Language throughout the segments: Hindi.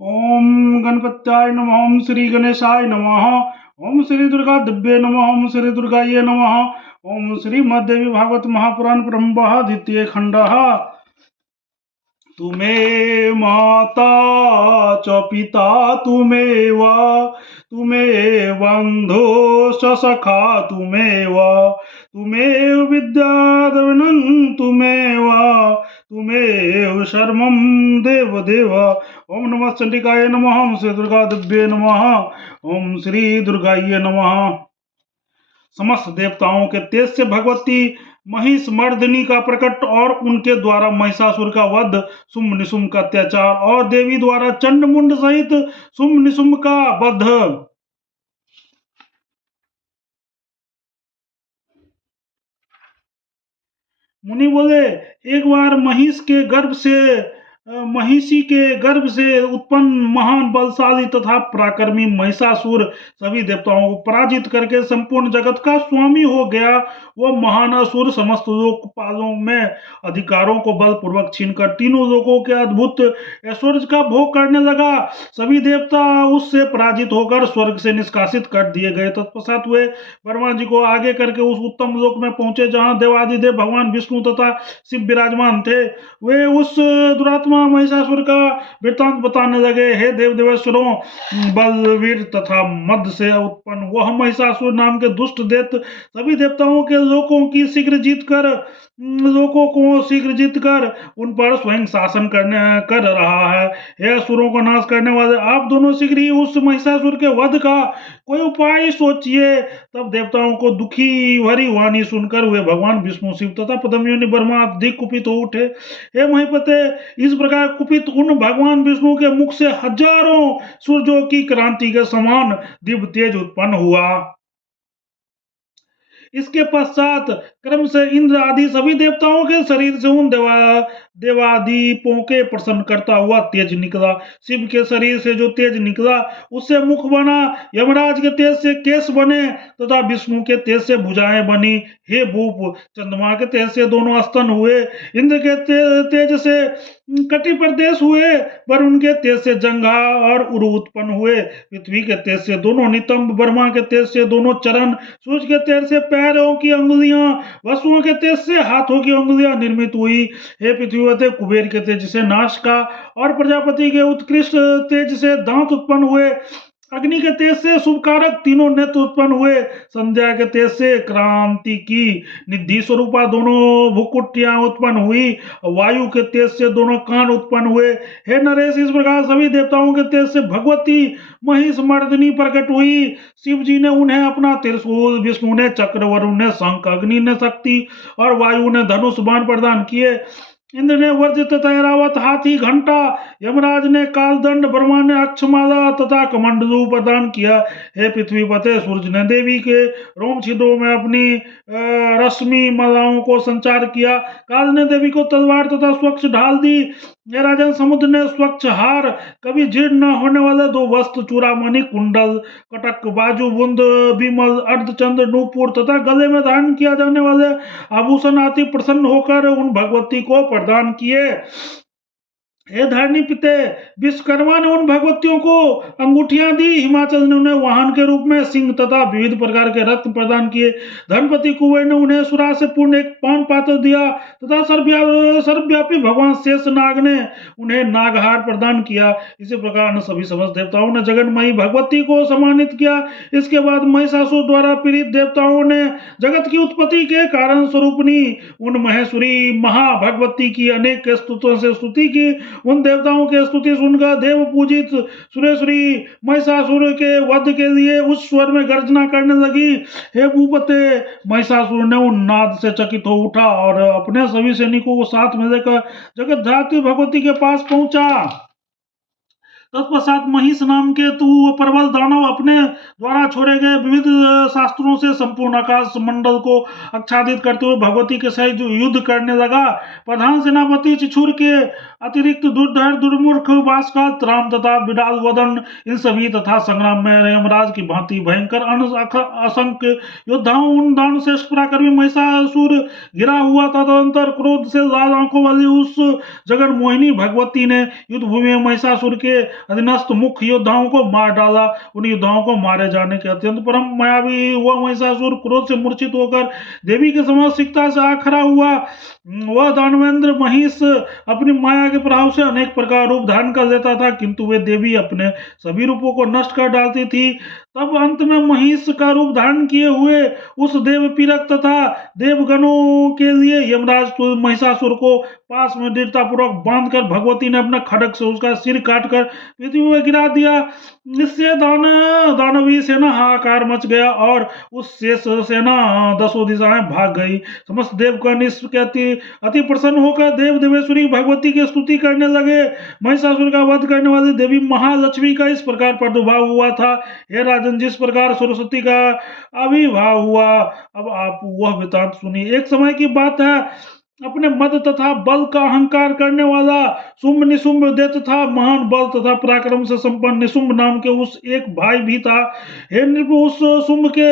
ओम गणपत्याय नमः। ओम श्री गणेशाय नमः। ओम श्री दुर्गा दिव्ये नमः। ओम श्री दुर्गाये नमः। ओम श्री मद्देवी भागवत महापुराण ब्रह्म द्वितीय खंड। तुमे माता च पिता तुमेव, तुमेव बंधु च सखा तुमेव, तुमेव विद्याधनं तुमेव, तुमेव शर्मं देव देव। ओम नमः चंडिकाय नमः। ओम श्री दुर्गा दिव्ये नमः। ओम श्री दुर्गाये नमः। समस्त देवताओं के तेज से भगवती महिष मर्दिनी का प्रकट और उनके द्वारा महिषासुर का वध, शुंभ निशुंभ का अत्याचार और देवी द्वारा चंड मुंड सहित शुंभ निशुंभ का वध। मुनि बोले, एक बार महिषी के गर्भ से उत्पन्न महान बलशाली तथा पराक्रमी महिषासुर सभी देवताओं को पराजित करके संपूर्ण जगत का स्वामी हो गया। वह महान असुर समस्त लोकपालों में अधिकारों को बलपूर्वक छीनकर तीनों लोगों के अद्भुत ऐश्वर्य का भोग करने लगा। सभी देवता उससे पराजित होकर स्वर्ग से निष्कासित कर दिए गए। तत्पश्चात वे ब्रह्मा जी को आगे करके उस उत्तम लोक में पहुंचे जहां देवादिदेव भगवान विष्णु तथा शिव विराजमान थे। वे उस दुरात्मा महिषासुर का वृत्तांत बताने लगे। हे देव देवेश्वरों, बलवीर तथा मद से उत्पन्न वह महिषासुर नाम के दुष्ट दैत्य सभी देवताओं के लोकों को शीघ्र जीत कर उन पर स्वयं शासन कर रहा है। हे असुरों को नाश करने वाले, आप दोनों शीघ्र ही उस महिषासुर के वध का कोई उपाय सोचिए। तब देवताओं को दुखी भरी वाणी सुनकर वे भगवान विष्णु शिव तथा पद्मयोनि ब्रह्मा अधिक कुपित हो उठे। हे महिपते, इस प्रकार कुपित उन भगवान विष्णु के मुख से हजारों सूर्यों की क्रांति के समान दिव्य तेज उत्पन्न हुआ। इसके पश्चात क्रम से इंद्र आदि सभी देवताओं के शरीर से उन देवादीपों के प्रसन्न करता हुआ तेज निकला। शिव के शरीर से जो तेज निकला उससे मुख बना, यमराज के तेज से केश बने तथा विष्णु के तेज से भुजाएं बनी। हे भूप, चंद्रमा के तेज से दोनों स्तन हुए, इंद्र के तेज से कटि प्रदेश हुए, वरुण के तेज से जंघा और उरु उत्पन्न हुए, पृथ्वी के तेज से दोनों नितंब, ब्रह्मा के तेज से दोनों चरण, सूर्य के तेज से पैरों की अंगुलियां, वसुओं के तेज से हाथों की अंगुलियां निर्मित हुई। हे पृथ्वीवते, कुबेर के तेज से नासिका और प्रजापति के उत्कृष्ट तेज से दांत उत्पन्न हुए, अग्नि के तेज से शुभकारक तीनों नेत्र उत्पन्न हुए, संध्या के तेज से क्रांति की निधि स्वरूपा दोनों भुकुटियां उत्पन्न हुई, वायु के तेज से दोनों कान उत्पन्न हुए। हे नरेश, इस प्रकार सभी देवताओं के तेज से भगवती महिष मर्दिनी प्रकट हुई। शिव जी ने उन्हें अपना त्रिशूल, विष्णु ने चक्र, वरुण ने शंख, अग्नि ने शक्ति और वायु ने धनुष बाण प्रदान किए। इंद्र ने वज्र तथा ऐरावत हाथी घंटा, यमराज ने कालदंड, ब्रह्मा ने अक्षमाला तथा कमंडलू प्रदान किया। हे पृथ्वीपते, सूर्य ने देवी के रोम छिद्रों में अपनी रश्मि मालाओं को संचार किया। काल ने देवी को तलवार तथा स्वच्छ ढाल दी। हे राजन, समुद्र ने स्वच्छ हार, कभी जीर्ण न होने वाले दो वस्त्र, चूड़ामणि, कुंडल, कटक, बाजू, बुंद, विमल, अर्धचंद्र, नूपुर तथा गले में धारण किया जाने वाले आभूषण अति प्रसन्न होकर उन भगवती को प्रदान किए। हे धरणी पिते, विश्वकर्मा ने उन भगवतियों को अंगूठियां दी, हिमाचल ने उन्हें वाहन के रूप में सिंह तथा विविध प्रकार के रत्न प्रदान किए, धनपति कुबेर ने उन्हें सुरा से पूर्ण एक पान पात्र दिया तथा सर्वव्यापी भगवान शेष नाग ने उन्हें नागहार प्रदान किया। इसी प्रकार सभी समस्त देवताओं ने जगन्मयी भगवती को सम्मानित किया। इसके बाद महिषासुर द्वारा पीड़ित देवताओं ने जगत की उत्पत्ति के कारण स्वरूपनी उन महेश्वरी महाभगवती की अनेक स्तुतियों से स्तुति की। उन देवताओं के स्तुति सुनकर देव पूजित सुरेश्वरी महिषासुर के वध के लिए उस स्वर में गर्जना करने लगी। हे भूपते, महिषासुर ने उन नाद से चकित हो उठा और अपने सभी सैनिकों को साथ में लेकर जगतधात्री भगवती के पास पहुंचा। तत्पश्चात महिष नाम के प्रबल दानव अपने द्वारा छोड़े गए विविध शास्त्रों से संपूर्ण आकाश मंडल को आच्छादित करते हुए भगवती के सहित युद्ध करने लगा। प्रधान सेनापति चिछुर के अतिरिक्त दुर्धर, दुर्मुख, बासकाल, राम तथा बिडाल वदन, इन सभी तथा संग्राम में यमराज की भांति भयंकर असंख्य योद्धाओं उन दान श्रेष्ठ पराक्रमी महिषासुर गिरा हुआ। तदंतर क्रोध से लाल आंखों वाली उस जगन मोहिनी भगवती ने युद्ध भूमि में महिषासुर के अधीनस्थ मुख्य योद्धाओं को मार डाला। उन योद्धाओं को मारे जाने के अत्यंत परम मायावी हुआ महिषासुर क्रोध से मूर्छित होकर देवी के समक्ष सिकता से आ खड़ा हुआ। वह दानवेंद्र महिष अपनी माया के प्रभाव से अनेक प्रकार रूप धारण कर लेता था, किंतु वे देवी अपने सभी रूपों को नष्ट कर डालती थी। तब अंत में महिष का रूप धारण किए हुए उस देव पीरक तथा देवगणों के लिए यमराज महिषासुर को पास में दृढ़ता पूर्वक बांधकर भगवती ने अपना खड्ग से उसका सिर काटकर पृथ्वी में गिरा दिया। इससे दानवीय सेना हाहाकार मच गया और उस शेष सेना दसों दिशाएं भाग गई। समस्त देवगण इसके अति प्रसन्न होकर देव देवेश्वरी भगवती की स्तुति करने लगे। महिषासुर का वध करने वाली देवी महालक्ष्मी का इस प्रकार प्रादुर्भाव हुआ था। हे राजन, जिस प्रकार सरस्वती का आविर्भाव हुआ, अब आप वह वृतांत सुनिए। एक समय की बात है, अपने मद तथा बल का अहंकार करने वाला शुंभ निशुंभ दैत्य था। महान बल तथा पराक्रम से संपन्न निशुंभ नाम के उस एक भाई भी था। हे नृप, उस शुंभ के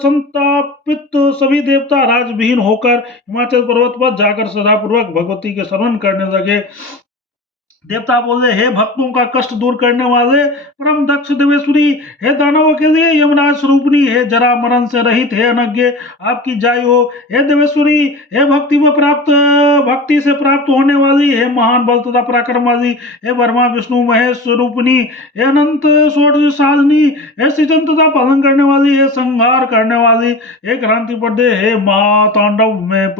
संतापित सभी देवता राजविहीन होकर हिमाचल पर्वत पर जाकर सदापूर्वक भगवती के शरण करने लगे। देवता बोले, हे भक्तों का कष्ट दूर करने वाले परम दक्ष देवेश्वरी, हे दानवों के लिए यमराज स्वरूपनी, हे जरा मरण से रहित, हे अनज्ञ आपकी जय हो। हे देवेश्वरी, हे भक्ति से प्राप्त होने वाली, हे महान बल तथा पराक्रम वाली, हे ब्रह्मा विष्णु महेश स्वरूपनी, हे अनंत षोडश साधनी, हे सृजन तथा पालन करने वाली, हे संहार करने वाली, हे क्रांति पर्दे, हे महातांडव में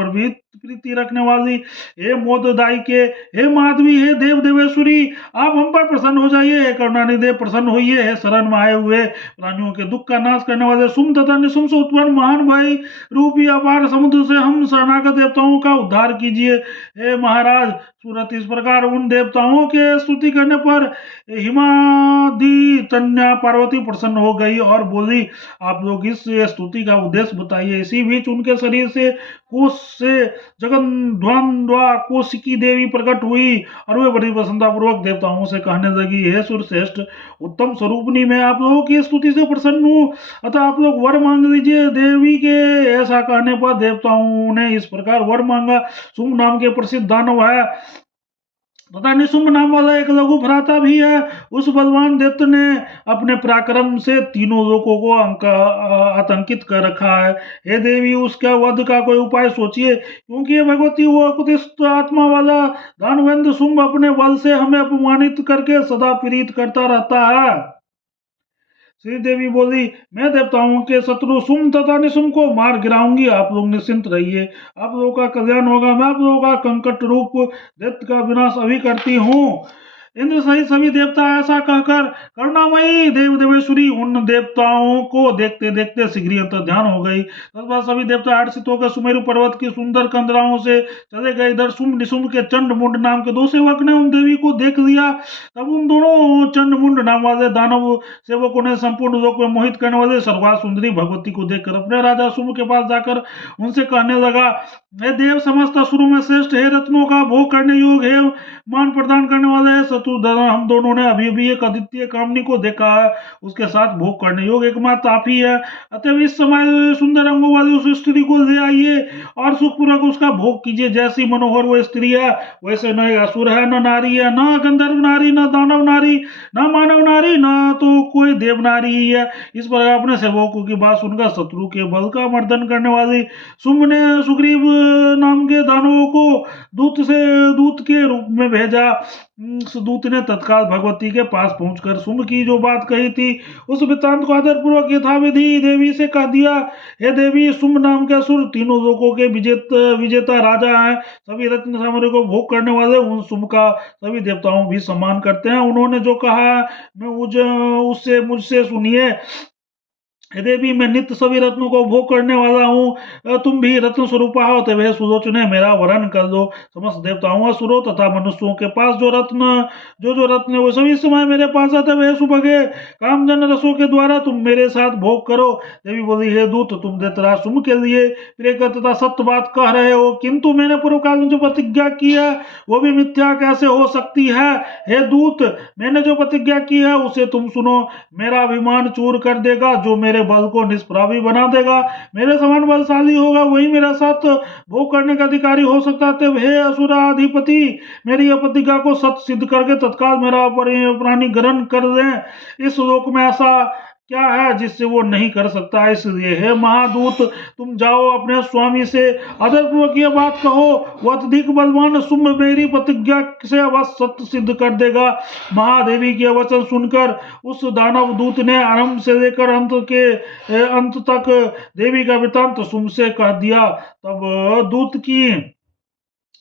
प्रीति रखने वाली, हे मोददाई के, हे माधवी, हे देव देवेश्वरी, आप हम पर प्रसन्न हो जाइए। हे करुणानिधि, प्रसन्न होइए। हे शरण में आए हुए प्राणियों के दुख का नाश करने वाले शुंभ तथा निशुंभ से उत्पन्न महान भाई रूपी अपार समुद्र से हम शरणागत देवताओं का उद्धार कीजिए। हे महाराज सूरत, इस प्रकार उन देवताओं के स्तुति करने पर हिमादि तन्या पार्वती प्रसन्न हो गई और बोली, आप लोग इस स्तुति का उद्देश्य बताइए। इसी बीच उनके शरीर से कोष से जगन्ध्वंद्वा कोशिकी देवी प्रकट हुई और वे बड़ी प्रसन्नतापूर्वक देवताओं से कहने लगी, हे सूर्यश्रेष्ठ उत्तम स्वरूपनी, मैं आप लोगों की स्तुति से प्रसन्न हूँ, अतः आप लोग वर मांग लीजिए। देवी के ऐसा कहने पर देवताओं ने इस प्रकार वर मांगा। शुंभ नाम के प्रसिद्ध दानव है तथा निशुंभ नाम वाला एक लघु भ्राता भी है। उस बलवान दैत्य ने अपने पराक्रम से तीनों लोगों को आतंकित कर रखा है। हे देवी, उसका वध का कोई उपाय सोचिए, क्योंकि भगवती वो कुतिष्ठ आत्मा वाला दानवेंद्र शुंभ अपने बल से हमें अपमानित करके सदा पीड़ित करता रहता है। श्री देवी बोली, मैं देवताओं के शत्रु शुंभ तथा निशुंभ को मार गिराऊंगी, आप लोग निश्चिंत रहिए, आप लोगों का कल्याण होगा। मैं आप लोगों का कंकट रूप दैत्य का विनाश अभी करती हूँ। इंद्र सहित सभी देवता ऐसा कहकर करुणामयी देव देवेश्वरी उन देवताओं को देखते देखते शीघ्र अंतर ध्यान हो गई। तत्पश्चात सभी देवता हर्षित होकर सुमेरु पर्वत की सुंदर कंदराओं से चले गए। इधर शुंभ निशुंभ के चंड मुंड नाम के दो सेवक ने उन देवी को देख लिया। तब उन दोनों चंड मुंड नाम वाले दानव सेवकों ने संपूर्ण लोक में मोहित करने वाले सर्वात सुंदरी भगवती को देखकर अपने राजा शुंभ के पास जाकर उनसे कहने लगा, हे देव, समस्त असुरों में श्रेष्ठ, हे रत्नों का भोग करने योग, हे मान प्रदान करने वाले, हे शत्रुधन, हम दोनों ने अभी भी एक अद्वितीय कामनी को देखा है, उसके साथ भोग करने योग एकमात्र आप ही है। अतः इस समय सुंदर अंगों वाली उस स्त्री को ले आइए और सुखपूर्वक उसका भोग कीजिए। जैसी मनोहर वो स्त्री है, वैसे न असुर है, न नारी है, न गंधर्व नारी, न दानव नारी, न मानव नारी, न तो कोई देव नारी ही है। इस पर अपने सेवकों की बात सुनकर शत्रु के बल का मर्दन करने वाली शुंभ ने सुग्रीव नाम के दानवों को दूत के रूप में भेजा। उस दूत ने तत्काल भगवती के पास पहुंचकर शुंभ की जो बात कही थी उस वृत्तांत को आदरपूर्वक यथाविधि देवी से कह दिया। हे देवी, शुंभ नाम के असुर तीनों लोकों के विजेता राजा हैं। सभी रत्न सामग्री को भोग करने वाले उन शुंभ का सभी देवताओं भी सम्मान करते हैं। उन्होंने जो कहा उससे मुझसे सुनिए। देवी, मैं नित्य सभी रत्नों को भोग करने वाला हूँ, तुम भी रत्न स्वरूपा हो, तो वह सुलोचने मेरा वरण कर दो। समस्त देवताओं, असुरों तथा मनुष्यों के पास जो रत्न वो सभी समय मेरे पास आते, वह सुभगे कामजन रसों के द्वारा तुम मेरे साथ भोग करो। देवी बोली, हे दूत, तुम दैत्यराज शुंभ के लिए प्रिय तथा सत्य बात कह रहे हो, किंतु मैंने पूर्व काल में जो प्रतिज्ञा की है वो भी मिथ्या कैसे हो सकती है? हे दूत, मैंने जो प्रतिज्ञा की है उसे तुम सुनो। मेरा अभिमान चूर कर देगा जो मेरे बल को निष्प्रभावी बना देगा। मेरे समान बलशाली होगा वही मेरा साथ भोग करने का अधिकारी हो सकता है। तब हे असुराधिपति, मेरी यह प्रतिज्ञा को सत्य सिद्ध करके तत्काल मेरा प्राणी ग्रहण कर दें। इस लोक में ऐसा क्या है जिससे वो नहीं कर सकता? इसलिए हे महादूत, तुम जाओ अपने स्वामी से आदरपूर्वक यह बात कहो। वह अत्यधिक बलवान शुंभ मेरी प्रतिज्ञा से अवश्य सत्य सिद्ध कर देगा। महादेवी के वचन सुनकर उस दानव दूत ने आरंभ से लेकर अंत तक देवी का वृतांत शुंभ से कह दिया। तब दूत की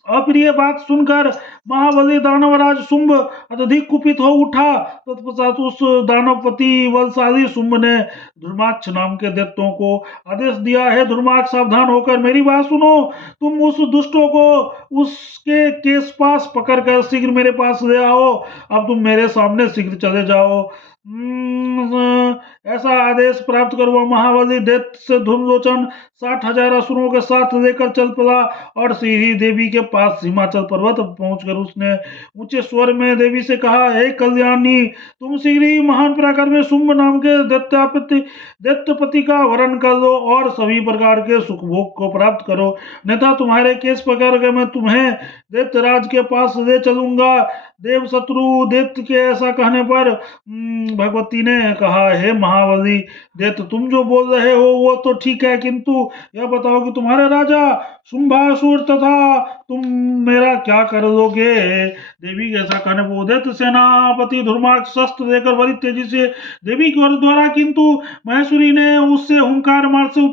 अप्रिय बात सुनकर महाबली दानवराज शुंभ अत्यधिक कुपित हो उठा। तत्पश्चात उस दानवपति बलशाली शुंभ ने धर्माक्ष नाम के दैत्यों को आदेश दिया, हे धर्माक्ष, सावधान होकर मेरी बात सुनो। तुम उस दुष्टों को उसके केस पास पकड़कर शीघ्र मेरे पास ले आओ। अब तुम मेरे सामने शीघ्र चले जाओ। ऐसा आदेश प्राप्त कर वह महाबली दैत्य से धूम्रलोचन 60,000 असुरों के साथ लेकर चल पड़ा और श्री देवी के पास हिमाचल पर्वत पहुंचकर उसने ऊंचे स्वर में देवी से कहा, हे कल्याणी, तुम शीघ्र ही महान पराक्रमी शुंभ नाम के दैत्यपति का वरण कर लो और सभी प्रकार के सुख भोग को प्राप्त करो, अन्यथा तुम्हारे केस पकड़ कर मैं तुम्हें दैत्यराज के पास ले चलूंगा। देव शत्रु दैत्य के ऐसा कहने पर भगवती ने कहा, हे महाबली दैत्य, तुम जो बोल रहे हो वो तो ठीक है, किंतु यह बताओ कि तुम्हारे राजा शुंभासुर तथा तुम मेरा क्या कर लोगे? देवी के ऐसा कहने पर दैत्य सेनापति धर्माक्ष शस्त्र लेकर बड़ी तेजी से देवी की ओर दौड़ा, किंतु महेश्वरी ने उससे हुंकार मार से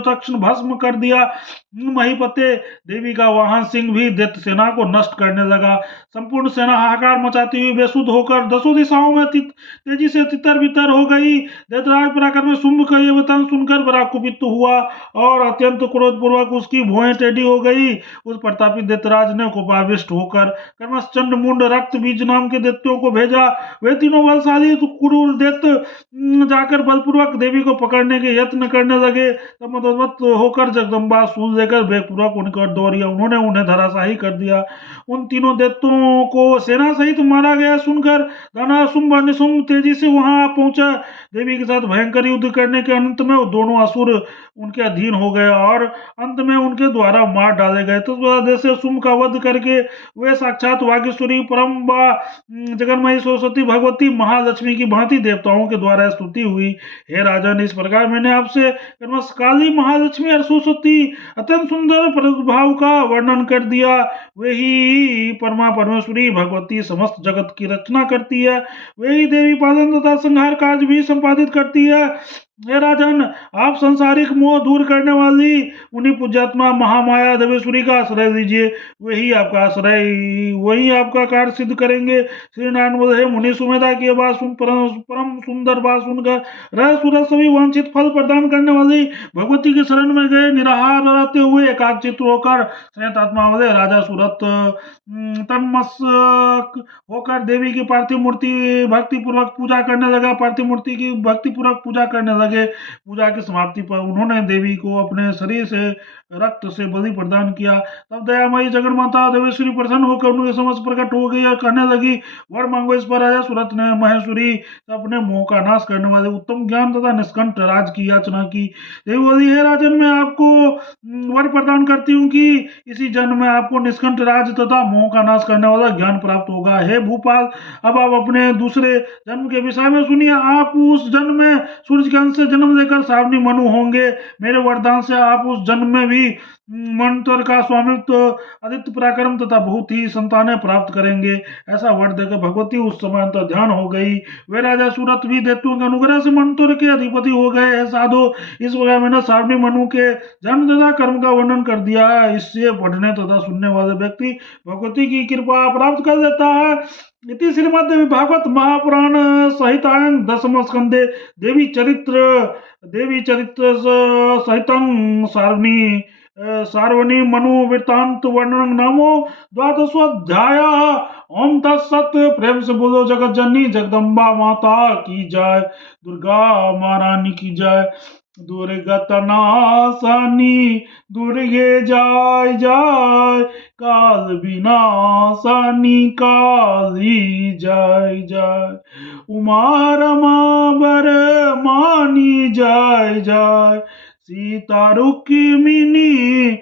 तक्षण भस्म कर दिया। महीपते देवी का वाहन सिंह भी दैत्य सेना को नष्ट करने लगा। संपूर्ण सेना हाहाकार मचाती हुई बेसुध होकर दसों दिशाओं में तेजी से तितर बितर हो गई। दैत्यराज पराक्रमी शुंभ का यह वचन सुनकर बड़ा कुपित हुआ और अत्यंत क्रोधपूर्वक उसकी भुएं टेढ़ी हो गई। उस प्रतापी दैत्यराज ने कोपाविष्ट होकर कर्मचंड मुंड रक्त बीज नाम के दैत्यों को भेजा। वे तीनों बलशाली क्रूर दैत्य जाकर बलपूर्वक देवी को पकड़ने के यत्न करने लगे। तब मदोन्मत्त होकर जगदम्बा सूल लेकर वेगपूर्वक उनकी ओर दौड़ी, उन्होंने उन्हें धराशाही कर दिया। उन तीनों दैत्यों को सेना सहित मारा गया सुनकर दानव शुंभ निशुंभ तेजी से वहां पहुंचा। देवी के साथ भयंकर युद्ध करने के अंत में दोनों असुर उनके अधीन हो गए और अंत में उनके द्वारा मार डाले गए। तो जैसे शुंभ का वध करके वे साक्षात वागीश्वरी परम जगन्मयी सरस्वती भगवती महालक्ष्मी की भांति देवताओं के द्वारा स्तुति हुई। हे राजन, इस प्रकार मैंने आपसे काली महालक्ष्मी और सरस्वती अत्यंत सुंदर प्रभाव का वर्णन कर दिया। वही परमा परमेश्वरी भगवती समस्त जगत की रचना करती है, वही देवी पालन तथा संहार कार्य भी संपादित करती है। हे राजन, आप संसारिक मोह दूर करने वाली उन्हीं पूज्यात्मा महामाया देवेश्वरी का आश्रय लीजिए, वही आपका कार्य सिद्ध करेंगे। श्री नारायण बोले, हे मुनि, सुमेधा की बात सुन, परम सुंदर बात सुनकर रह सूरज सभी वांछित फल प्रदान करने वाली भगवती के शरण में गए। निराहार रहते हुए एकाग्रचित्त होकर संयत आत्मा वाले राजा सूरत तन्मस्तक होकर देवी की पार्थिव मूर्ति भक्ति पूर्वक पूजा करने लगा। पार्थिव मूर्ति की भक्ति पूर्वक पूजा करने लगे। पूजा की समाप्ति पर उन्होंने देवी को अपने शरीर से रक्त से बलि प्रदान किया। तब दयामयी जगन्माता देवेश्वरी प्रसन्न होकर उनके समझ प्रकट हो गई और कहने लगी, वर मांगो। इस पर राजा सूरत ने महेश्वरी से अपने मोह का नाश करने वाले उत्तम ज्ञान तथा निष्कंठ राज की याचना की। देवी बोली, हे राजन, मैं आपको वर प्रदान करती हूँ कि इसी जन्म में आपको निष्कंठ राज तथा मोह का नाश करने वाला ज्ञान प्राप्त होगा। हे भूपाल, अब आप अपने दूसरे जन्म के विषय में सुनिए। आप उस जन्म में सूर्य के अंश से जन्म लेकर सावनी मनु होंगे। मेरे वरदान से आप उस जन्म में भी मंत्र का स्वामित्व, आदित्य पराक्रम तथा बहुत ही संतानें प्राप्त करेंगे। ऐसा वर देकर भगवती उस समय अंतर ध्यान हो गई। वे राजा सूरत भी दैत्यों के अनुग्रह से मंत्र के अधिपति हो गए। है साधो, इस प्रकार मैंने सावनी मनु के जन्म तथा कर्म का वर्णन कर दिया है। इससे पढ़ने तथा सुनने वाले व्यक्ति भगवती की कृपा प्राप्त कर लेता है। इति श्रीमद् भागवत महापुराण संहितायां दशम स्कंदे देवी चरित्र सहितं सार्वणी मनु वृत्तांत वर्णन नामो 12वां अध्याय। ओम तत्सत। प्रेम से बोलो जगत जननी जगदम्बा माता की जय, दुर्गा महारानी की जय। दुर्गतनाशनी दुर्गे जय जय, काल विनाशनी काली जय जय, उमा रमा बरमानी जय जय, सीता रुक्मिणी